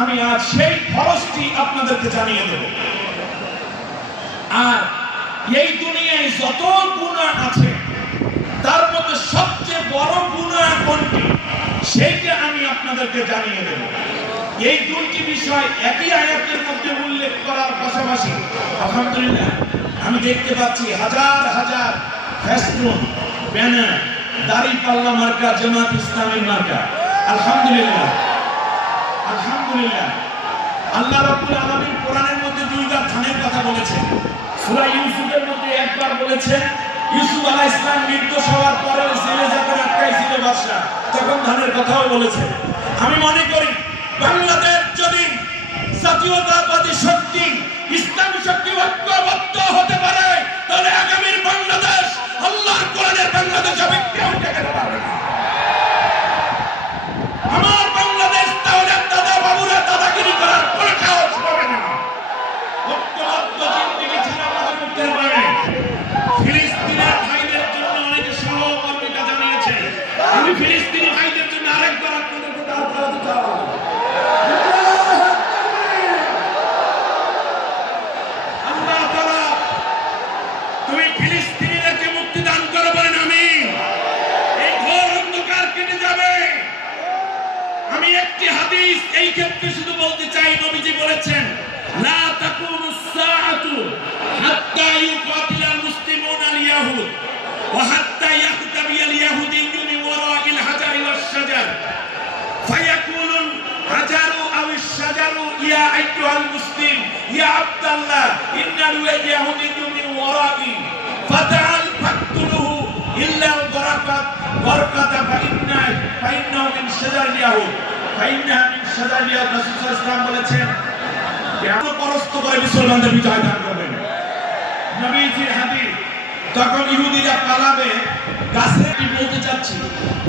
আমি আজ সেই খরচটি আপনাদেরকে জানিয়ে দেব। আর এই দুনিয়ায় যত গুণা আছে, তার মধ্যে সবচেয়ে বড় গুণা কোনটি, সেইটা আমি আপনাদেরকে জানিয়ে দেব। এই দুটি বিষয় একই আয়াতের মধ্যে উল্লেখ করার পাশাপাশি, আলহামদুলিল্লাহ, আমি দেখতে পাচ্ছি হাজার হাজার ফেস্টুন ব্যানার, দাড়ি পাল্লা মার্কা, জামাত ইসলামের মার্কা। আলহামদুলিল্লাহ। আল্লাহ আমি মনে করি, বাংলাদেশ যদি জাতীয়তাবাদী শক্তি, ইসলামী শক্তি ঐক্যবদ্ধ হতে পারে, তাহলে আগামীর বাংলাদেশ কোরআনের বাংলাদেশ হবে কেউ না। আমি ফিলিস্তিনি ভাইদের জন্য আরেকবার আপনাদেরকে দাঁড় করাতে চাই। দান করো বলেন আমিন। এই ঘোর অন্ধকার কেটে যাবে। আমি একটি হাদিস এই ক্ষেত্রে শুধু বলতে চাই, নবীজি বলেছেন, লা তাকুমুস সাআতু হাত্তা ইউকাতিলাল তখন ইহুদিরা পালাবে, গাছে বলতে চাচ্ছি,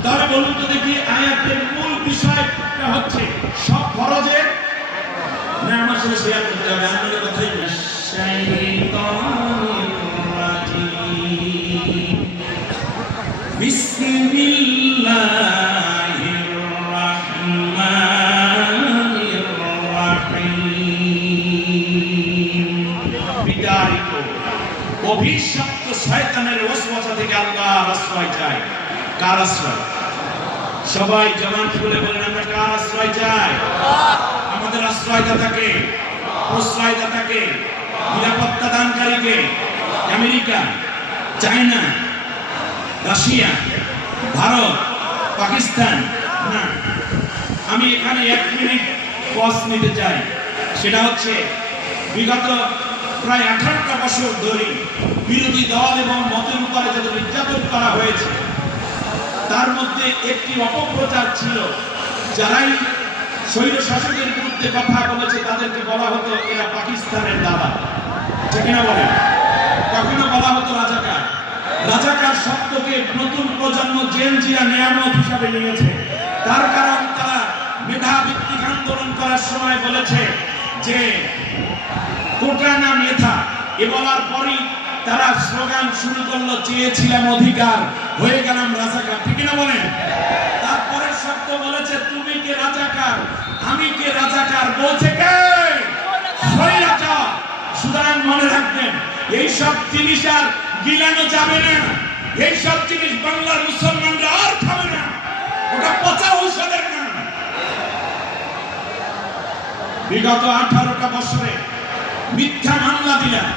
তাহলে বলুন তো দেখি আয়াতের মূল বিষয়টা হচ্ছে, সব ফরজের আমার সাথে শেয়ার করতে হবে আমি কথাই বিদারিত। অভিশপ্ত শয়তানের ওয়াসওয়াসা থেকে আল্লাহ আশ্রয় চাই কার আশ্রয়? সবাই জবান খুলে বলেন, আমরা কার আশ্রয় চাই? আমাদের আশ্রয়দাতাকে প্রশ্রয়দাতাকে নিরাপত্তা দানকারীকে America, China, Russia, Bharat, Pakistan? না। আমি এখানে এক মিনিট পজ নিতে চাই। সেটা হচ্ছে, বিগত প্রায় আঠারোটা বছর ধরে বিরোধী দল এবং মতের উপরে যত নির্যাতন করা হয়েছে, তার মধ্যে একটি অপপ্রচার ছিল। যারাই স্বৈর শাসকের বিরুদ্ধে কথা বলেছে, তাদেরকে বলা হতো এরা পাকিস্তানের দাদা ঠিক না বলে কখনো বলা হতো রাজাকার। রাজাকার শব্দকে নতুন প্রজন্ম জেন জিয়া নিয়ামত হিসাবে নিয়েছে। তার কারণ তারা মেধাভিত্তিক আন্দোলন করার সময় বলেছে যে কোটা না মেধা এ বলার পরই তারা স্লোগান শুরু করল, চেয়েছিলাম অধিকার, হয়ে গেলাম রাজাকার। ঠিক না বলেন? তারপরে শব্দ বলেছে, তুমি কে রাজাকার? আমি কে রাজাকার? বলছে কে? সুতরাং মনে রাখবেন এই সব জিনিস আর গিলানো যাবে না। এই সব জিনিস বাংলার মুসলমানরা আর খাবে না। ওটা পচা ঔষধের না। বিগত আঠারোটা বছরে মিথ্যা মামলা দিলেন